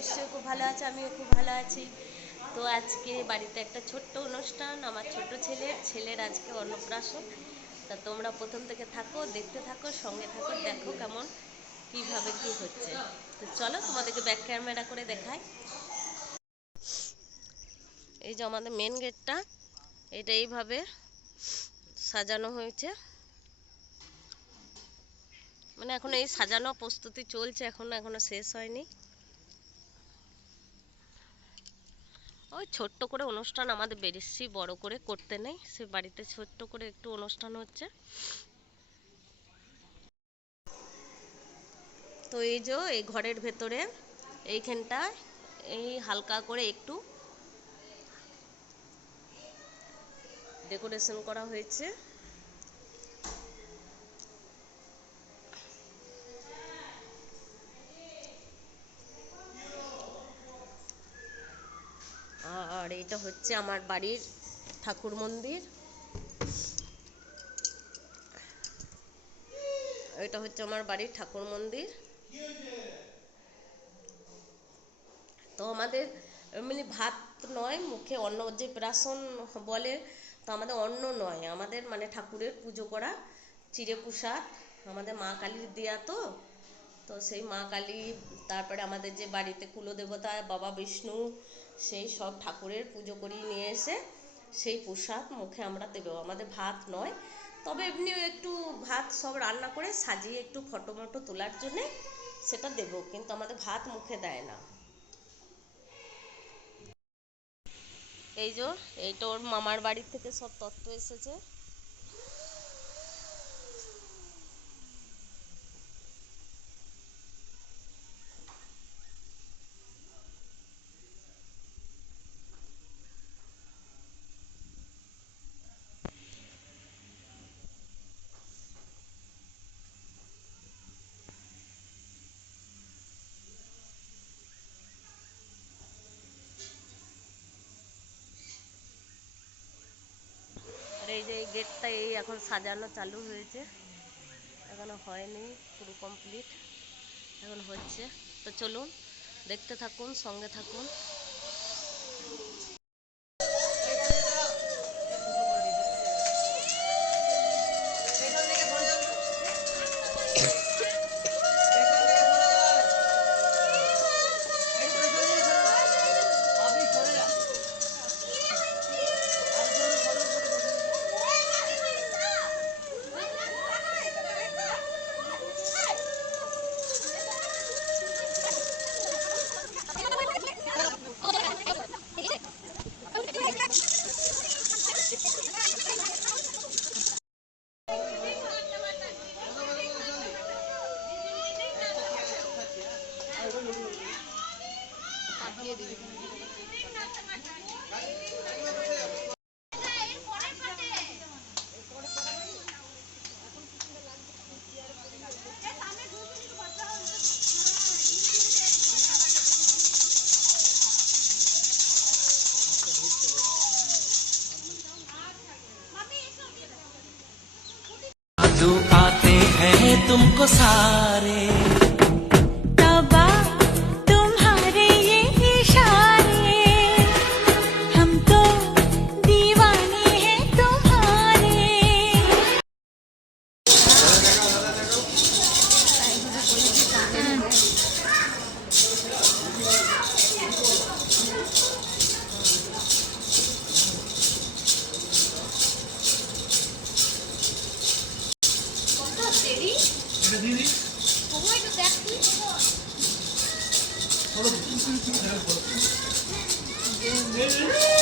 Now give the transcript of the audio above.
নিশ্চয়ই খুব ভালো আছে, আমিও খুব ভালো আছি। তো আজকে বাড়িতে একটা ছোট্ট অনুষ্ঠান, আমার ছোট ছেলের আজকে অন্নপ্রাশন। তা তোমরা প্রথম থেকে থাকো, দেখতে থাকো, সঙ্গে থাকো, দেখো কেমন কিভাবে কি হচ্ছে। তো চলো তোমাদেরকে ব্যাক ক্যামেরা করে দেখাই। এই যে আমাদের মেন গেটটা, এটা এইভাবে সাজানো হয়েছে। মানে এখন এই সাজানো প্রস্তুতি চলছে, এখনো শেষ হয়নি। ওই ছোট্ট করে অনুষ্ঠান, আমাদের বেশি বড় করে করতে নেই, সে বাড়িতে ছোট্ট করে একটু অনুষ্ঠান হচ্ছে। তো এই যে এই ঘরের ভেতরে এইখানটা এই হালকা করে একটু ডেকোরেশন করা হয়েছে। আর এটা হচ্ছে আমার বাড়ির ঠাকুর মন্দির। এটা হচ্ছে আমার বাড়ির ঠাকুর মন্দির। তো আমাদের এমনি ভাত নয়, মুখে অন্ন যে প্রাশন বলে, তো আমাদের অন্ন নয়, আমাদের মানে ঠাকুরের পুজো করা চিড়ে প্রসাদ, আমাদের মা কালীর দেয়া। তো তো সেই মা কালী, তারপরে আমাদের যে বাড়িতে কুলদেবতা বাবা বিষ্ণু, সেই সব ঠাকুরের পুজো করিয়ে নিয়ে এসে সেই প্রসাদ মুখে আমরা দেবো, আমাদের ভাত নয়। তবে এমনি একটু ভাত সব রান্না করে সাজিয়ে একটু ফটো মটো তোলার জন্যে সেটা দেবো, কিন্তু আমাদের ভাত মুখে দেয় না। এই যে এইটা ওর মামার বাড়ি থেকে সব তত্ত্ব এসেছে। আর এই যে এই গেটটা এই এখন সাজানো চালু হয়েছে, এখনো হয়নি পুরো কমপ্লিট, এখন হচ্ছে। তো চলুন দেখতে থাকুন, সঙ্গে থাকুন। जो आते हैं तुमको सारे, तौबा तुम्हारे ये इशारे, हम तो दीवाने हैं तुम्हारे। দিদি